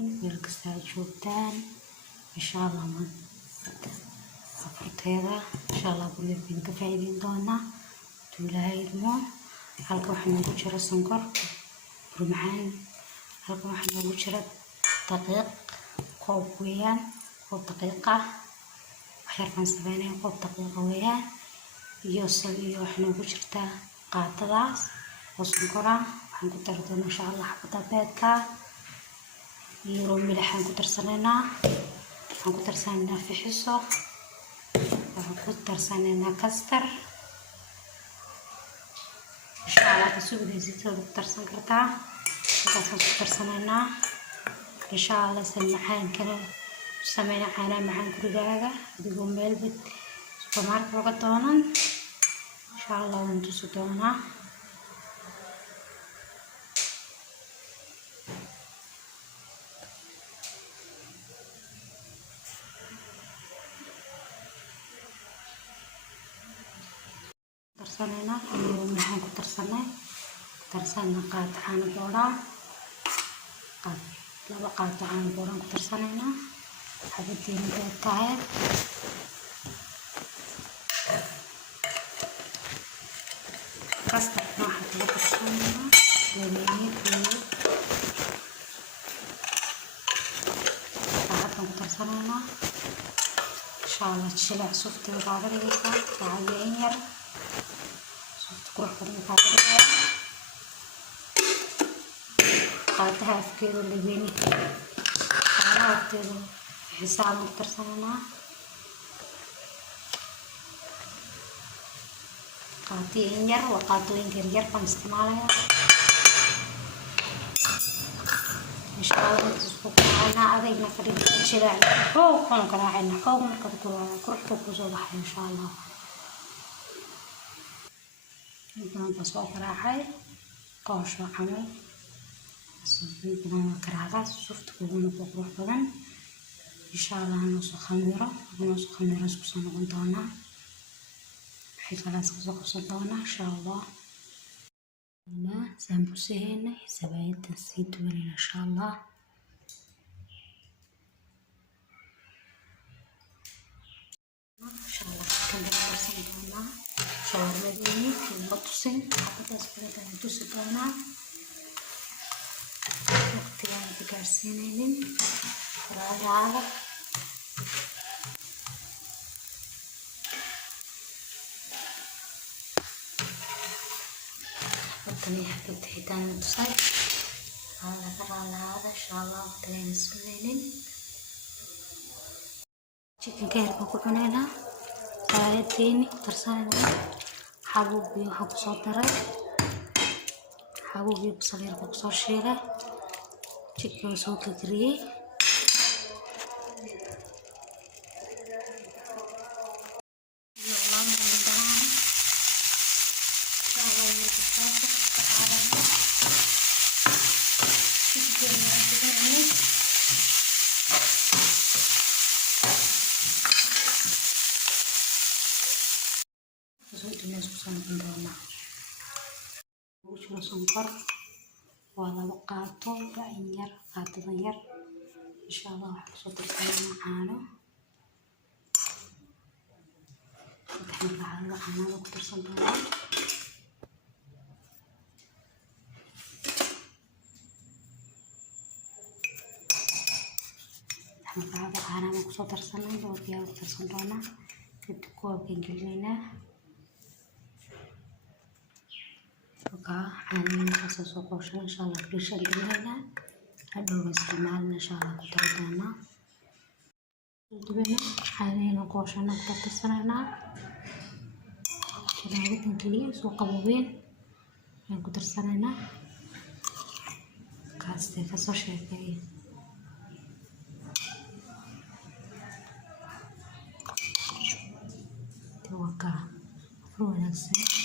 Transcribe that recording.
meel kasta aad joogtaan insha allah safarteeda insha allah gurigeedin ka faa'iideyn doonaa haduu ilaahay idmo. halka waxaa noogu jira sonkor burmacaan, halka waxaa noogu jira daqiiq koob weeyaan, koob daqiiq ah waxyar baan sameynaya koob daqiiq weeyaan iyo sal iyo waxaa noogu jirta qaadadaas oo sonkor ah. waxaan ku dari doonaa insha allah xabada beedka iyo milixaan ku darsanaynaa, waxaan ku darsanaynaa fixiso, waxaan ku darsanaynaa kastar insha allah kasugaysid ku darsan kartaa. waxaan ku darsanaynaa insha allah macaan kale sameyna caana macaan gurigaaga adigoo meel bid supermarket uga doonan insha allah waan tusi doonaa. darsanayna iyo maxaan ku darsanay qaad caano boodha, laba qaad caano boodha ku darsanayna xabadeen beedka kastar waxaan ku darsanaynaa leeyahay waxaan ku darsanaynaa insha allah jilaac sufteeda qaadaysa caleen yar قروح فريقها قاعدها أفكار اللي بيني قاعدها أفكار حساب مترسمنا قاعدين ينجر وقاعدين ينجر فنستعملها إن شاء الله تسبق معنا أذينا فريق الشراع حوق كنا كراعنا حوق نكتب كروح تكوزوا إن شاء الله. intaan soo qaraaxay qoosho camal soo qaraaxaas sufta kuuna qurux badan insha allah soo khamiro isku soo noqon doona wixii kale soo qabsan doona insha allah. sambuseena sabayda sii duwan insha allah. insha allah kan darsan doona shawarmadii batusin xabadaas kale aan tusi doonaa waqtigaan ku gaarsiinaynin raadaada waqtigaan xabad xitaan tusay raadaada insha allah waqtigaan ismaynin chicken keer ku cunaynaa saayadteeni darsanayna حبوب وحب صدري حبوب بصغير بقصر شيله تشكي وصوت الجري الناس بصنع عندنا وش سكر ولا بقاطو بعير قاطو غير إن شاء الله حصل معانا نحن بعد معانا وقدر صندوق نحن بعد معانا وقدر صندوق وبيا وقدر صندوقنا كتكوا بنجلنا عانين خاصة قوشة إن شاء الله كلش عندنا هدول استعمالنا إن شاء الله كتردنا دبنا عانين قوشة نقدر تسرعنا شرايط نكلي سوق بوين نقدر سرعنا كاستي كسر شيء توقع فروع نفسه